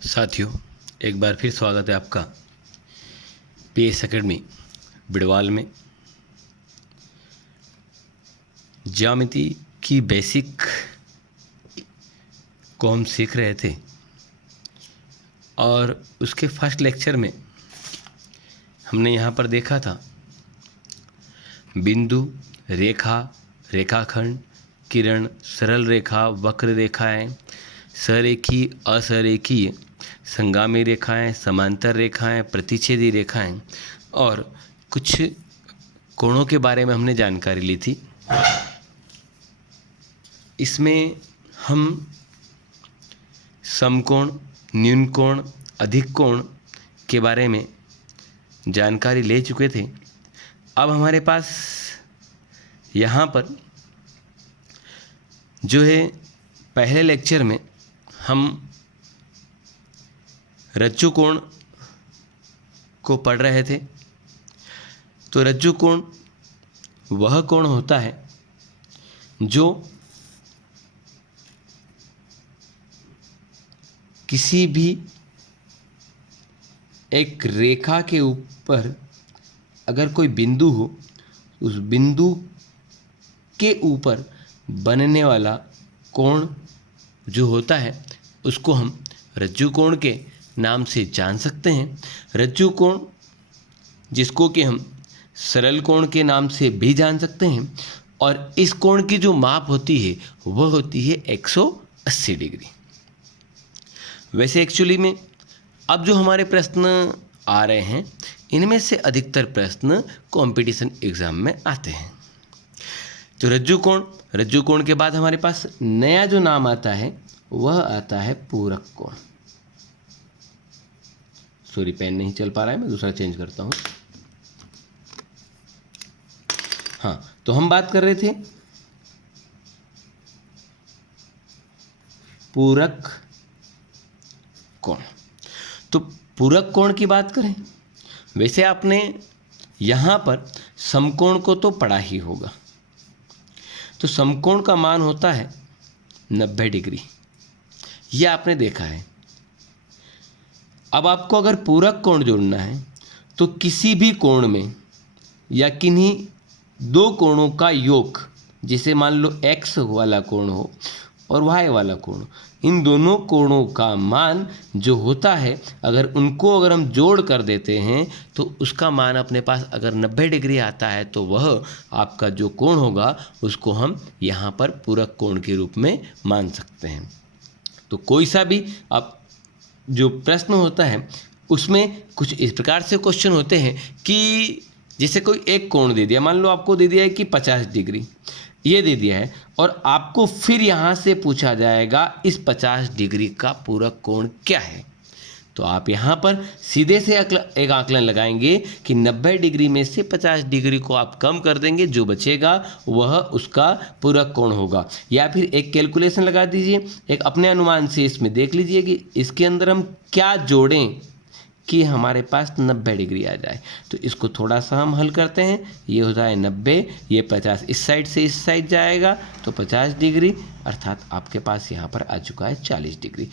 साथियों, एक बार फिर स्वागत है आपका पीएस एकेडमी बिड़वाल में। ज्यामिति की बेसिक को हम सीख रहे थे और उसके फर्स्ट लेक्चर में हमने यहाँ पर देखा था बिंदु, रेखा, रेखाखंड, किरण, सरल रेखा, वक्र रेखाएं, सरेखी, असरेखीय, संगामी रेखाएं, समांतर रेखाएं, प्रतिच्छेदी रेखाएं और कुछ कोणों के बारे में हमने जानकारी ली थी। इसमें हम समकोण, न्यून कोण, अधिक कोण के बारे में जानकारी ले चुके थे। अब हमारे पास यहाँ पर जो है पहले लेक्चर में हम रज्जु कोण को पढ़ रहे थे। तो रज्जु कोण वह कोण होता है जो किसी भी एक रेखा के ऊपर अगर कोई बिंदु हो, उस बिंदु के ऊपर बनने वाला कोण जो होता है उसको हम रज्जु कोण के नाम से जान सकते हैं। रज्जु कोण जिसको कि हम सरल कोण के नाम से भी जान सकते हैं और इस कोण की जो माप होती है वह होती है 180 डिग्री। वैसे एक्चुअली में अब जो हमारे प्रश्न आ रहे हैं इनमें से अधिकतर प्रश्न कंपटीशन एग्जाम में आते हैं। तो रज्जु कोण के बाद हमारे पास नया जो नाम आता है वह आता है पूरक कोण। सॉरी, पेन नहीं चल पा रहा है, मैं दूसरा चेंज करता हूं। हाँ, तो हम बात कर रहे थे पूरक कोण। तो पूरक कोण की बात करें, वैसे आपने यहां पर समकोण को तो पढ़ा ही होगा। तो समकोण का मान होता है 90 डिग्री, यह आपने देखा है। अब आपको अगर पूरक कोण जोड़ना है तो किसी भी कोण में या किन्हीं दो कोणों का योग, जिसे मान लो x वाला कोण हो और y वाला कोण, इन दोनों कोणों का मान जो होता है अगर हम जोड़ कर देते हैं तो उसका मान अपने पास अगर 90 डिग्री आता है तो वह आपका जो कोण होगा उसको हम यहाँ पर पूरक कोण के रूप में मान सकते हैं। तो कोई सा भी आप जो प्रश्न होता है उसमें कुछ इस प्रकार से क्वेश्चन होते हैं कि जैसे कोई एक कोण दे दिया, मान लो आपको दे दिया है कि 50 डिग्री ये दे दिया है और आपको फिर यहाँ से पूछा जाएगा इस 50 डिग्री का पूरक कोण क्या है। तो आप यहाँ पर सीधे से एक आकलन लगाएंगे कि 90 डिग्री में से 50 डिग्री को आप कम कर देंगे, जो बचेगा वह उसका पूरक कोण होगा। या फिर एक कैलकुलेशन लगा दीजिए, एक अपने अनुमान से इसमें देख लीजिए कि इसके अंदर हम क्या जोड़ें कि हमारे पास 90 डिग्री आ जाए। तो इसको थोड़ा सा हम हल करते हैं। ये हो जाए 90, ये 50 इस साइड से इस साइड जाएगा तो 50 डिग्री, अर्थात आपके पास यहाँ पर आ चुका है 40 डिग्री।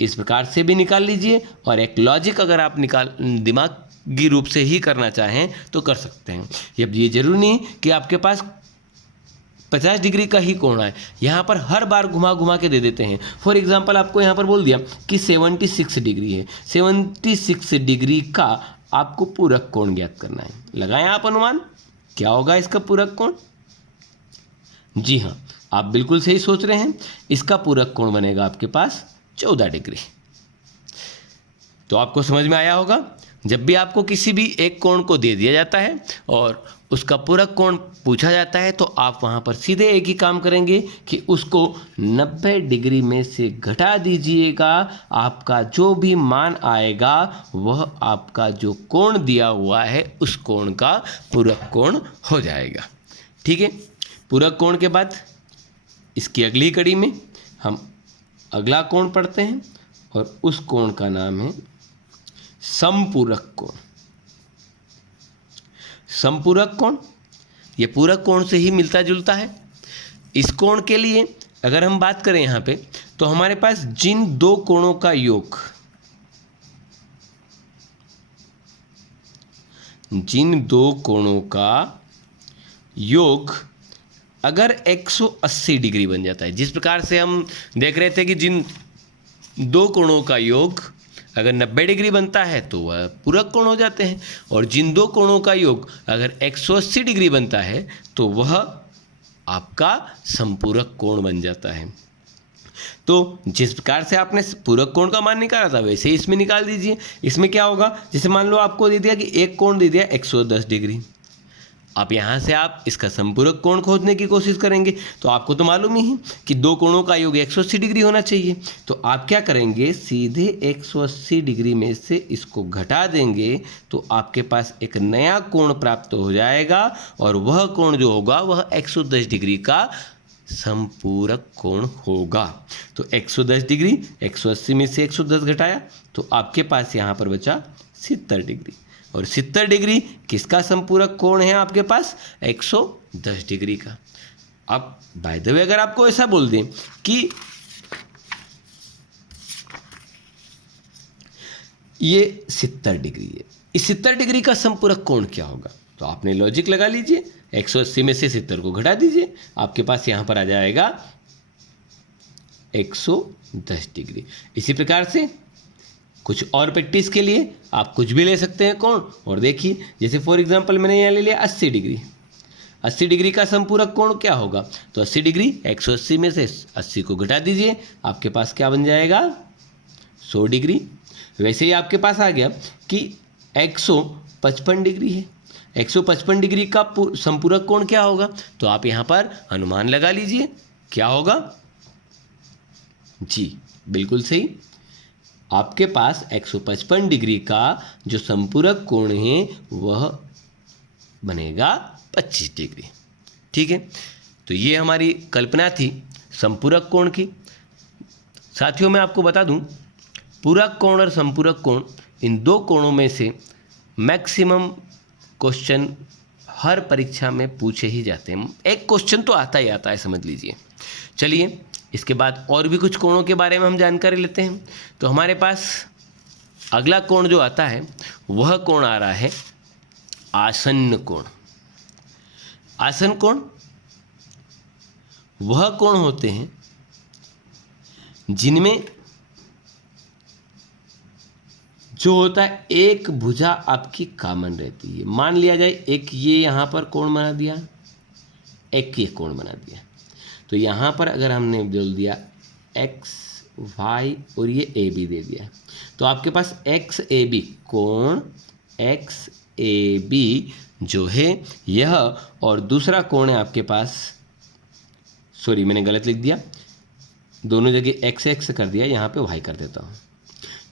इस प्रकार से भी निकाल लीजिए और एक लॉजिक अगर आप दिमागी रूप से ही करना चाहें तो कर सकते हैं। अब ये जरूरी नहीं कि आपके पास 50 डिग्री का ही कोण है, यहाँ पर हर बार घुमा घुमा के दे देते हैं। फॉर एग्जांपल आपको यहाँ पर बोल दिया कि 76 डिग्री है, 76 डिग्री का आपको पूरक कोण ज्ञात करना है। लगाएं आप अनुमान, क्या होगा इसका पूरक कोण? जी हाँ, आप बिल्कुल सही सोच रहे हैं। इसका पूरक कोण बनेगा आपके पास 14 डिग्री। तो आपको समझ में आया होगा, जब भी आपको किसी भी एक कोण को दे दिया जाता है और उसका पूरक कोण पूछा जाता है तो आप वहाँ पर सीधे एक ही काम करेंगे कि उसको 90 डिग्री में से घटा दीजिएगा। आपका जो भी मान आएगा वह आपका जो कोण दिया हुआ है उस कोण का पूरक कोण हो जाएगा। ठीक है, पूरक कोण के बाद इसकी अगली कड़ी में हम अगला कोण पढ़ते हैं और उस कोण का नाम है समपूरक कोण। समपूरक कोण ये पूरक कोण से ही मिलता जुलता है। इस कोण के लिए अगर हम बात करें यहाँ पे तो हमारे पास जिन दो कोणों का योग जिन दो कोणों का योग अगर 180 डिग्री बन जाता है, जिस प्रकार से हम देख रहे थे कि जिन दो कोणों का योग अगर 90 डिग्री बनता है तो वह पूरक कोण हो जाते हैं, और जिन दो कोणों का योग अगर 180 डिग्री बनता है तो वह आपका संपूरक कोण बन जाता है। तो जिस प्रकार से आपने पूरक कोण का मान निकाला था वैसे ही इसमें निकाल दीजिए। इसमें क्या होगा, जैसे मान लो आपको दे दिया कि एक कोण दे दिया 110 डिग्री, अब यहाँ से आप इसका संपूरक कोण खोजने की कोशिश करेंगे, तो आपको तो मालूम ही है कि दो कोणों का योग 180 डिग्री होना चाहिए। तो आप क्या करेंगे, सीधे 180 डिग्री में से इसको घटा देंगे तो आपके पास एक नया कोण प्राप्त हो जाएगा, और वह कोण जो होगा वह 110 डिग्री का संपूरक कोण होगा। तो 110 डिग्री, 180 में से 110 घटाया तो आपके पास यहाँ पर बचा 70 डिग्री, और 70 डिग्री किसका संपूरक कोण है आपके पास, 110 डिग्री का। अब बाय द वे अगर आपको ऐसा बोल दें कि ये 70 डिग्री है, इस 70 डिग्री का संपूरक कोण क्या होगा, तो आपने लॉजिक लगा लीजिए, 180 में से 70 को घटा दीजिए, आपके पास यहाँ पर आ जाएगा 110 डिग्री। इसी प्रकार से कुछ और प्रैक्टिस के लिए आप कुछ भी ले सकते हैं कोण, और देखिए जैसे फॉर एग्जांपल मैंने यहाँ ले लिया 80 डिग्री, 80 डिग्री का संपूरक कोण क्या होगा, तो 80 डिग्री 180 में से 80 को घटा दीजिए, आपके पास क्या बन जाएगा 100 डिग्री। वैसे ही आपके पास आ गया कि 155 डिग्री है, 155 डिग्री का संपूरक कोण क्या होगा, तो आप यहाँ पर अनुमान लगा लीजिए क्या होगा। जी बिल्कुल सही, आपके पास 155 डिग्री का जो संपूरक कोण है वह बनेगा 25 डिग्री। ठीक है, तो ये हमारी कल्पना थी संपूरक कोण की। साथियों मैं आपको बता दूं, पूरक कोण और संपूरक कोण इन दो कोणों में से मैक्सिमम क्वेश्चन हर परीक्षा में पूछे ही जाते हैं, एक क्वेश्चन तो आता ही आता है समझ लीजिए। चलिए इसके बाद और भी कुछ कोणों के बारे में हम जानकारी लेते हैं। तो हमारे पास अगला कोण जो आता है वह कोण आ रहा है आसन्न कोण। आसन्न कोण वह कोण होते हैं जिनमें जो होता है एक भुजा आपकी कॉमन रहती है। मान लिया जाए एक ये यहाँ पर कोण बना दिया, एक ये कोण बना दिया, तो यहाँ पर अगर हमने बोल दिया एक्स वाई और ये ए बी दे दिया, तो आपके पास एक्स ए बी कोण एक्स ए बी जो है यह, और दूसरा कोण है आपके पास, सॉरी मैंने गलत लिख दिया, दोनों जगह एक्स एक्स कर दिया, यहाँ पे वाई कर देता हूँ।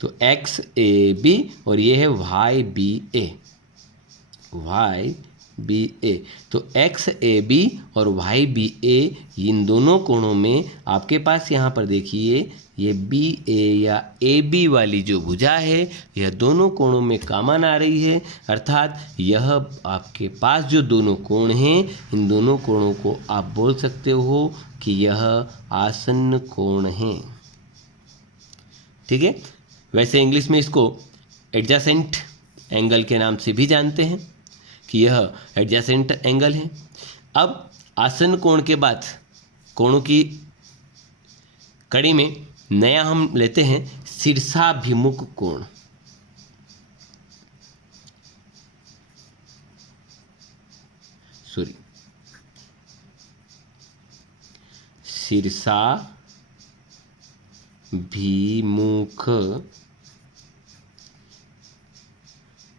तो एक्स ए बी और ये है वाई बी ए, वाई बी ए। तो एक्स ए बी और वाई बी ए इन दोनों कोणों में आपके पास यहाँ पर देखिए ये बी ए या ए बी वाली जो भुजा है यह दोनों कोणों में कॉमन आ रही है, अर्थात यह आपके पास जो दोनों कोण हैं इन दोनों कोणों को आप बोल सकते हो कि यह आसन्न कोण है। ठीक है, वैसे इंग्लिश में इसको एडजेसेंट एंगल के नाम से भी जानते हैं कि यह एडजेसेंट एंगल है। अब आसन्न कोण के बाद कोणों की कड़ी में नया हम लेते हैं शीर्षाभिमुख कोण। सॉरी, शीर्षाभिमुख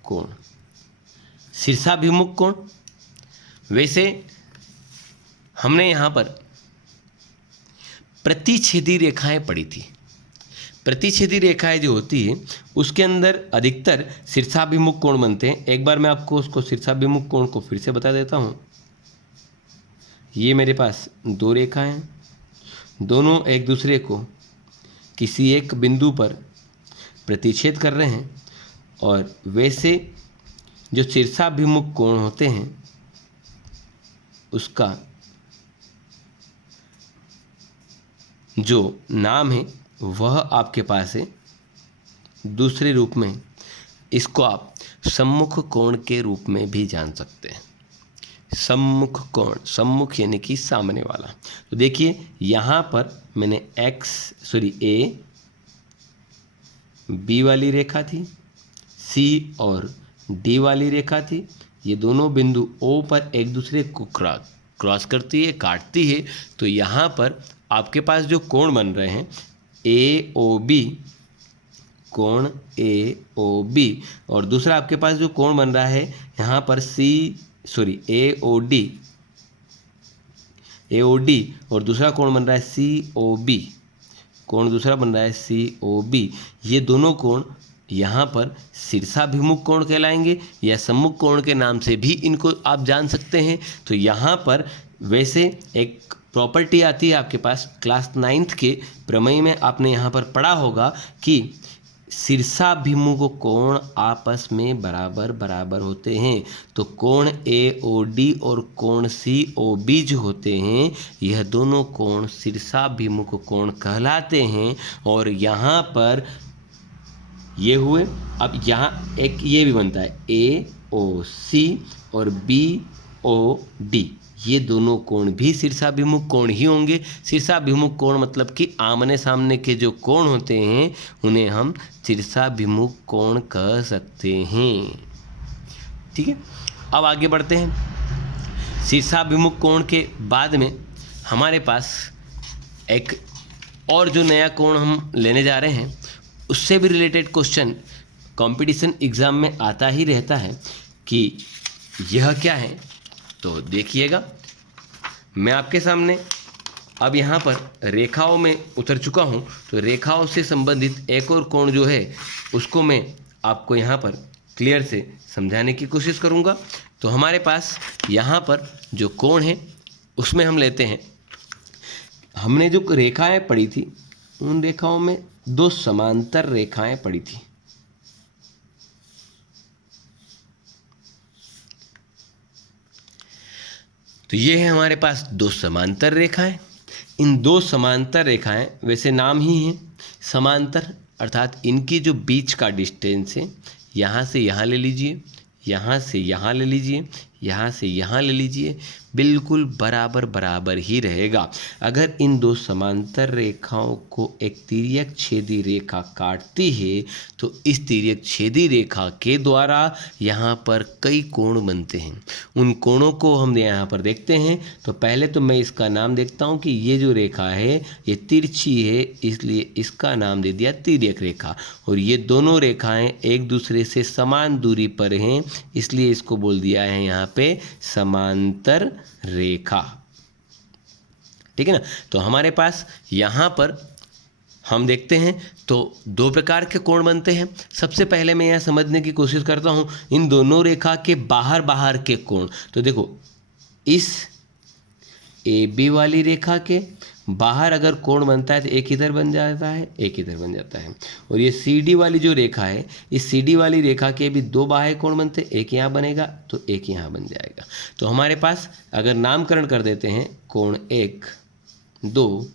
कोण। शीर्षाभिमुख कोण, वैसे हमने यहाँ पर प्रतिच्छेदी रेखाएं पढ़ी थी। प्रतिच्छेदी रेखाएं जो होती है उसके अंदर अधिकतर शीर्षाभिमुख कोण बनते हैं। एक बार मैं आपको उसको शीर्षाभिमुख कोण को फिर से बता देता हूँ। ये मेरे पास दो रेखाएं हैं, दोनों एक दूसरे को किसी एक बिंदु पर प्रतिच्छेद कर रहे हैं, और वैसे जो शीर्षाभिमुख कोण होते हैं उसका जो नाम है वह आपके पास है दूसरे रूप में, इसको आप सम्मुख कोण के रूप में भी जान सकते हैं। सम्मुख कोण, सम्मुख यानी कि सामने वाला। तो देखिए यहाँ पर मैंने ए बी वाली रेखा थी, सी और डी वाली रेखा थी। ये दोनों बिंदु ओ पर एक दूसरे को क्रॉस करती है, काटती है। तो यहाँ पर आपके पास जो कोण बन रहे हैं ए ओ बी, कोण ए ओ बी, और दूसरा आपके पास जो कोण बन रहा है यहाँ पर ए ओ डी, और दूसरा कोण बन रहा है सी ओ बी, कोण दूसरा बन रहा है सी ओ बी। ये दोनों कोण यहाँ पर शीर्षाभिमुख कोण कहलाएंगे या सम्मुख कोण के नाम से भी इनको आप जान सकते हैं। तो यहाँ पर वैसे एक प्रॉपर्टी आती है आपके पास क्लास 9th के प्रमेय में, आपने यहाँ पर पढ़ा होगा कि शीर्षाभिमुख कोण आपस में बराबर बराबर होते हैं। तो कोण ए ओ डी और कोण सी ओ बी जो होते हैं, यह दोनों कोण शीर्षाभिमुख कोण कहलाते हैं। और यहाँ पर ये हुए। अब यहाँ एक ये भी बनता है ए ओ सी और बी ओ डी, ये दोनों कोण भी शीर्षाभिमुख कोण ही होंगे। शीर्षाभिमुख कोण मतलब कि आमने सामने के जो कोण होते हैं उन्हें हम शीर्षाभिमुख कोण कह सकते हैं। ठीक है, अब आगे बढ़ते हैं। शीर्षाभिमुख कोण के बाद में हमारे पास एक और जो नया कोण हम लेने जा रहे हैं उससे भी रिलेटेड क्वेश्चन कंपटीशन एग्ज़ाम में आता ही रहता है कि यह क्या है। तो देखिएगा, मैं आपके सामने अब यहाँ पर रेखाओं में उतर चुका हूँ। तो रेखाओं से संबंधित एक और कोण जो है उसको मैं आपको यहाँ पर क्लियर से समझाने की कोशिश करूँगा। तो हमारे पास यहाँ पर जो कोण है उसमें हम लेते हैं, हमने जो रेखाएं पढ़ी थी उन रेखाओं में दो समांतर रेखाएं पड़ी थी। तो ये है हमारे पास दो समांतर रेखाएं। इन दो समांतर रेखाएं वैसे नाम ही हैं समांतर, अर्थात इनकी जो बीच का डिस्टेंस है, यहाँ से यहाँ ले लीजिए, यहाँ से यहाँ ले लीजिए, यहाँ से यहाँ ले लीजिए, बिल्कुल बराबर बराबर ही रहेगा। अगर इन दो समांतर रेखाओं को एक तिर्यक छेदी रेखा काटती है तो इस तिर्यक छेदी रेखा के द्वारा यहाँ पर कई कोण बनते हैं। उन कोणों को हम यहाँ पर देखते हैं। तो पहले तो मैं इसका नाम देखता हूँ कि ये जो रेखा है ये तिरछी है, इसलिए इसका नाम दे दिया तिर्यक रेखा। और ये दोनों रेखाएं एक दूसरे से समान दूरी पर हैं, इसलिए इसको बोल दिया है यहाँ पे समांतर रेखा। ठीक है ना। तो हमारे पास यहाँ पर हम देखते हैं तो दो प्रकार के कोण बनते हैं। सबसे पहले मैं यह समझने की कोशिश करता हूँ इन दोनों रेखा के बाहर बाहर के कोण। तो देखो, इस ए बी वाली रेखा के बाहर अगर कोण बनता है तो एक इधर बन जाता है, एक इधर बन जाता है। और ये सी डी वाली जो रेखा है, इस सी डी वाली रेखा के भी दो बाह्य कोण बनते हैं, एक यहाँ बनेगा तो एक यहाँ बन जाएगा। तो हमारे पास अगर नामकरण कर देते हैं कोण 1 2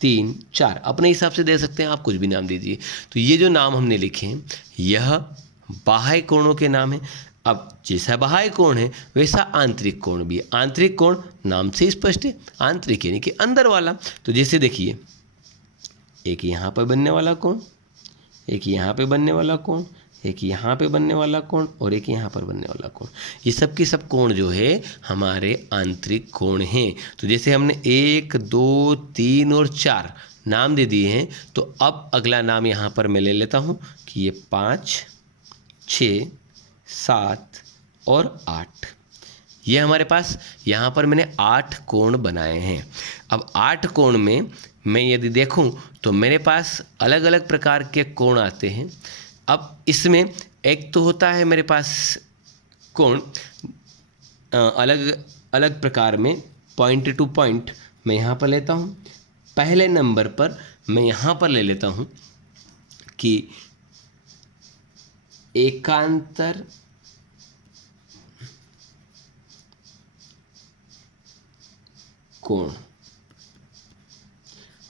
3 4, अपने हिसाब से दे सकते हैं, आप कुछ भी नाम दीजिए। तो ये जो नाम हमने लिखे हैं यह बाह्य कोणों के नाम हैं। अब जैसा बाह्य कोण है वैसा आंतरिक कोण भी है। आंतरिक कोण नाम से स्पष्ट है, आंतरिक यानी कि अंदर वाला। तो जैसे देखिए, एक यहाँ पर बनने वाला कोण, एक यहाँ पे बनने वाला कोण, एक यहाँ पे बनने वाला कोण और एक यहाँ पर बनने वाला कोण, ये सब के सब कोण जो है हमारे आंतरिक कोण हैं। तो जैसे हमने 1 2 3 और 4 नाम दे दिए हैं, तो अब अगला नाम यहाँ पर मैं ले लेता हूँ कि ये 5 6 7 और 8, ये हमारे पास यहाँ पर मैंने 8 कोण बनाए हैं। अब 8 कोण में मैं यदि देखूँ तो मेरे पास अलग अलग प्रकार के कोण आते हैं। अब इसमें एक तो होता है मेरे पास कोण अलग अलग प्रकार में पॉइंट टू पॉइंट, मैं यहाँ पर लेता हूँ। पहले नंबर पर मैं यहाँ पर ले लेता हूँ कि एकांतर कोण।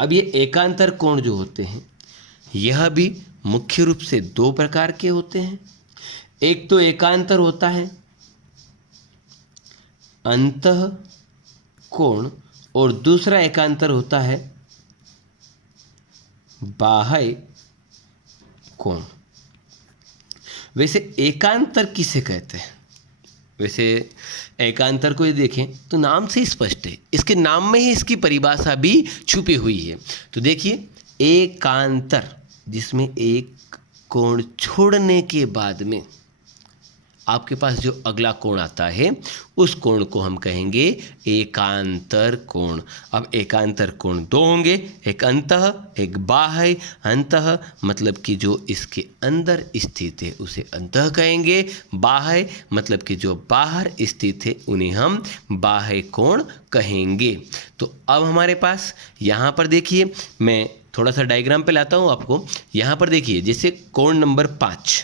अब ये एकांतर कोण जो होते हैं यह भी मुख्य रूप से दो प्रकार के होते हैं। एक तो एकांतर होता है अंतः कोण और दूसरा एकांतर होता है बाह्य कोण। वैसे एकांतर किसे कहते हैं? वैसे एकांतर को ये देखें तो नाम से ही स्पष्ट है, इसके नाम में ही इसकी परिभाषा भी छुपी हुई है। तो देखिए एकांतर जिसमें एक कोण छोड़ने के बाद में आपके पास जो अगला कोण आता है उस कोण को हम कहेंगे एकांतर कोण। अब एकांतर कोण दो होंगे, एक अंतः एक बाह्य। अंतः मतलब कि जो इसके अंदर स्थित है उसे अंतः कहेंगे, बाह्य मतलब कि जो बाहर स्थित है उन्हें हम बाह्य कोण कहेंगे। तो अब हमारे पास यहाँ पर देखिए, मैं थोड़ा सा डायग्राम पे लाता हूँ आपको। यहाँ पर देखिए जैसे कोण नंबर 5,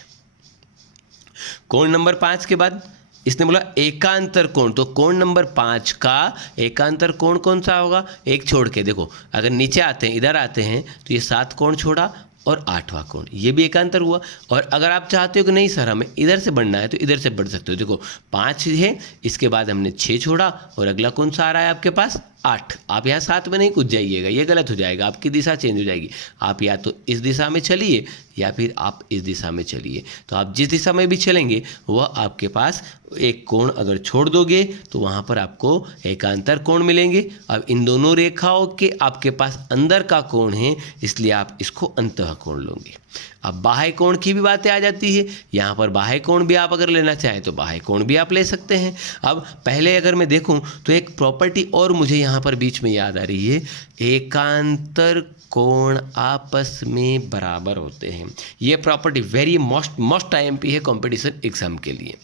कोण नंबर 5 के बाद इसने बोला एकांतर कोण, तो कोण नंबर 5 का एकांतर कोण कौन सा होगा? एक छोड़ के देखो, अगर नीचे आते हैं, इधर आते हैं तो ये 7 कोण छोड़ा और 8वां कोण, ये भी एकांतर हुआ। और अगर आप चाहते हो कि नहीं सर हमें इधर से बढ़ना है तो इधर से बढ़ सकते हो। देखो 5 है, इसके बाद हमने 6 छोड़ा और अगला कौन सा आ रहा है आपके पास? 8। आप यहाँ 7 में नहीं कूद जाइएगा, ये गलत हो जाएगा, आपकी दिशा चेंज हो जाएगी। आप या तो इस दिशा में चलिए या फिर आप इस दिशा में चलिए। तो आप जिस दिशा में भी चलेंगे वह आपके पास एक कोण अगर छोड़ दोगे तो वहाँ पर आपको एकांतर कोण मिलेंगे। अब इन दोनों रेखाओं के आपके पास अंदर का कोण है, इसलिए आप इसको अंतः कोण लोगे। अब बाह्य कोण की भी बातें आ जाती है, यहाँ पर बाह्य कोण भी आप अगर लेना चाहें तो बाह्य कोण भी आप ले सकते हैं। अब पहले अगर मैं देखूं तो एक प्रॉपर्टी और मुझे यहाँ पर बीच में याद आ रही है, एकांतर कोण आपस में बराबर होते हैं। ये प्रॉपर्टी वेरी मोस्ट IMP है कंपटीशन एग्जाम के लिए।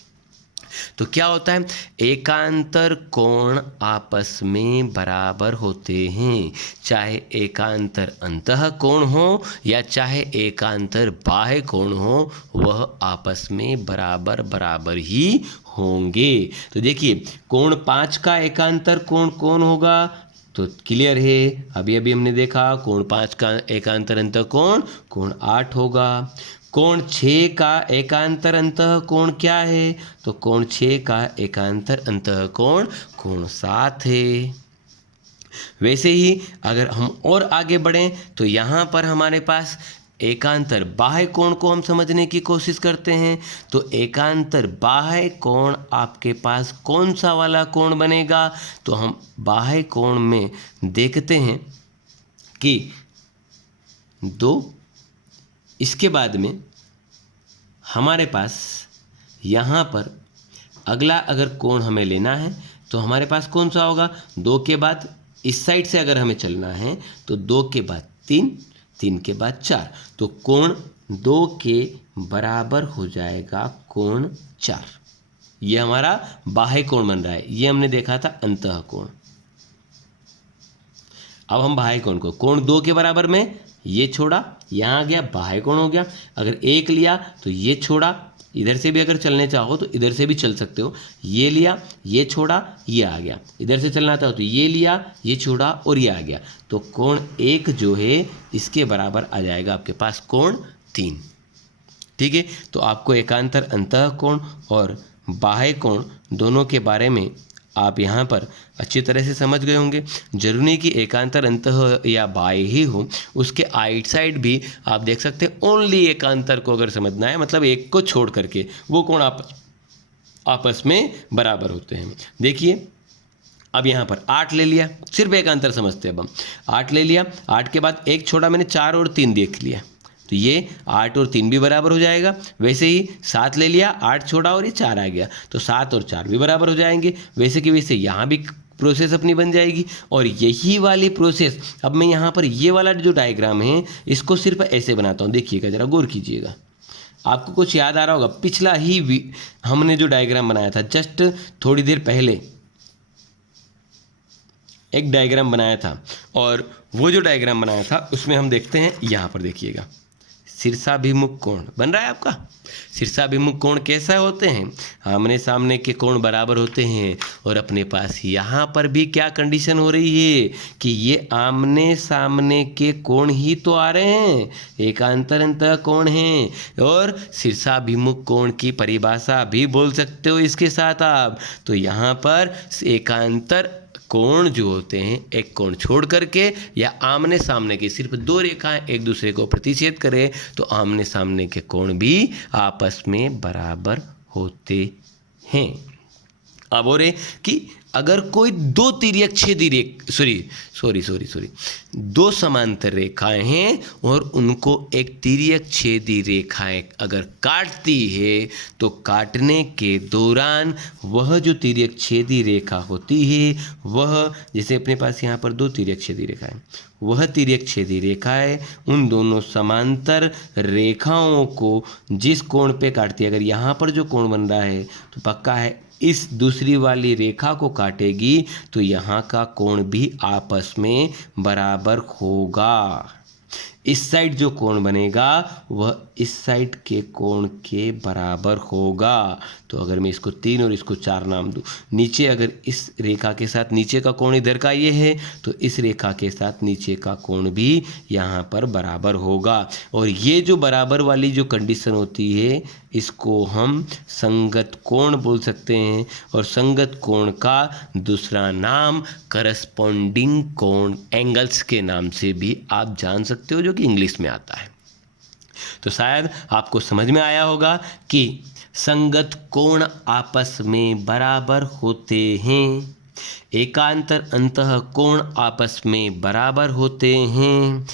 तो क्या होता है? एकांतर कोण आपस में बराबर होते हैं, चाहे एकांतर अंतः कोण हो या चाहे एकांतर बाह्य कोण हो, वह आपस में बराबर बराबर ही होंगे। तो देखिए कोण 5 का एकांतर कोण कौन होगा? तो क्लियर है, अभी अभी हमने देखा कोण 5 का एकांतर अंतः कोण कोण 8 होगा। कोण 6 का एकांतर अंतः कोण क्या है? तो कोण 6 का एकांतर अंतः कोण कोण 7 है। वैसे ही अगर हम और आगे बढ़ें तो यहाँ पर हमारे पास एकांतर बाह्य कोण को हम समझने की कोशिश करते हैं। तो एकांतर बाह्य कोण आपके पास कौन सा वाला कोण बनेगा? तो हम बाह्य कोण में देखते हैं कि 2, इसके बाद में हमारे पास यहाँ पर अगला अगर कोण हमें लेना है तो हमारे पास कौन सा होगा? 2 के बाद इस साइड से अगर हमें चलना है तो 2 के बाद 3, 3 के बाद 4, तो कोण 2 के बराबर हो जाएगा कोण 4। ये हमारा बाह्य कोण बन रहा है, ये हमने देखा था अंतः कोण। अब हम बाह्य कोण को, कोण 2 के बराबर में ये छोड़ा, यहाँ आ गया बाह्य कोण हो गया। अगर 1 लिया तो ये छोड़ा, इधर से भी अगर चलने चाहो तो इधर से भी चल सकते हो। ये लिया, ये छोड़ा, ये आ गया। इधर से चलना चाहो तो ये लिया, ये छोड़ा और ये आ गया। तो कोण 1 जो है इसके बराबर आ जाएगा आपके पास कोण 3। ठीक है, तो आपको एकांतर अंतः कोण और बाह्य कोण दोनों के बारे में आप यहाँ पर अच्छी तरह से समझ गए होंगे। जरूरी नहीं कि एकांतर अंतः या बाह्य ही हो, उसके आउटसाइड भी आप देख सकते हैं। ओनली एकांतर को अगर समझना है, मतलब एक को छोड़ करके वो कोण आपस में बराबर होते हैं। देखिए अब यहाँ पर 8 ले लिया, सिर्फ एकांतर समझते हैं अब हम। 8 ले लिया, 8 के बाद 1 छोड़ा मैंने, 4 और 3 देख लिया, तो ये 8 और 3 भी बराबर हो जाएगा। वैसे ही 7 ले लिया, 8 छोड़ा और ये 4 आ गया, तो 7 और 4 भी बराबर हो जाएंगे। वैसे कि वैसे यहाँ भी प्रोसेस अपनी बन जाएगी। और यही वाली प्रोसेस अब मैं यहाँ पर ये वाला जो डायग्राम है इसको सिर्फ ऐसे बनाता हूँ। देखिएगा, ज़रा गौर कीजिएगा, आपको कुछ याद आ रहा होगा। पिछला ही हमने जो डायग्राम बनाया था, जस्ट थोड़ी देर पहले एक डायग्राम बनाया था, और वो जो डायग्राम बनाया था उसमें हम देखते हैं, यहाँ पर देखिएगा शीर्षाभिमुख कोण बन रहा है आपका। शीर्षाभिमुख कोण कैसा होते हैं, आमने सामने के कोण बराबर होते हैं। और अपने पास यहाँ पर भी क्या कंडीशन हो रही है कि ये आमने सामने के कोण ही तो आ रहे हैं, एकांतर अंतः कोण हैं। और शीर्षाभिमुख कोण की परिभाषा भी बोल सकते हो इसके साथ आप। तो यहाँ पर एकांतर कोण जो होते हैं, एक कोण छोड़ करके या आमने सामने की सिर्फ दो रेखाएं एक दूसरे को प्रतिच्छेद करें तो आमने सामने के कोण भी आपस में बराबर होते हैं। अब हो रहे कि अगर कोई दो तिर्यक छेदी दो समांतर रेखाएं हैं और उनको एक तिर्यक छेदी रेखाएं अगर काटती है तो काटने के दौरान वह जो तिर्यक छेदी रेखा होती है वह, जैसे अपने पास यहाँ पर दो तिर्यक छेदी रेखाएं, वह तिर्यक छेदी रेखाएं उन दोनों समांतर रेखाओं को जिस कोण पे काटती है, अगर यहाँ पर जो कोण बन रहा है तो पक्का है इस दूसरी वाली रेखा को काटेगी तो यहाँ का कोण भी आपस में बराबर होगा। इस साइड जो कोण बनेगा वह इस साइड के कोण के बराबर होगा। तो अगर मैं इसको 3 और इसको 4 नाम दूँ, नीचे अगर इस रेखा के साथ नीचे का कोण इधर का ये है तो इस रेखा के साथ नीचे का कोण भी यहाँ पर बराबर होगा। और ये जो बराबर वाली जो कंडीशन होती है इसको हम संगत कोण बोल सकते हैं। और संगत कोण का दूसरा नाम करस्पॉन्डिंग कोण एंगल्स के नाम से भी आप जान सकते हो, जो कि इंग्लिश में आता है। तो शायद आपको समझ में आया होगा कि संगत कोण आपस में बराबर होते हैं, एकांतर अंतः कोण आपस में बराबर होते हैं,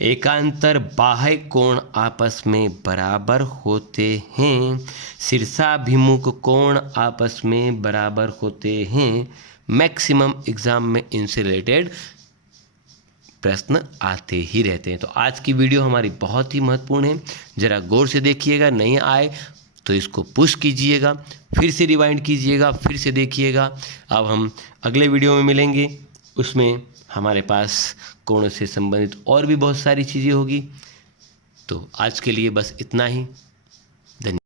एकांतर बाह्य कोण आपस में बराबर होते हैं, शीर्षाभिमुख कोण आपस में बराबर होते हैं। मैक्सिमम एग्जाम में इनसे रिलेटेड प्रश्न आते ही रहते हैं। तो आज की वीडियो हमारी बहुत ही महत्वपूर्ण है, ज़रा गौर से देखिएगा, नहीं आए तो इसको पुश कीजिएगा, फिर से रिवाइंड कीजिएगा, फिर से देखिएगा। अब हम अगले वीडियो में मिलेंगे, उसमें हमारे पास कोणों से संबंधित और भी बहुत सारी चीज़ें होगी। तो आज के लिए बस इतना ही। धन्यवाद।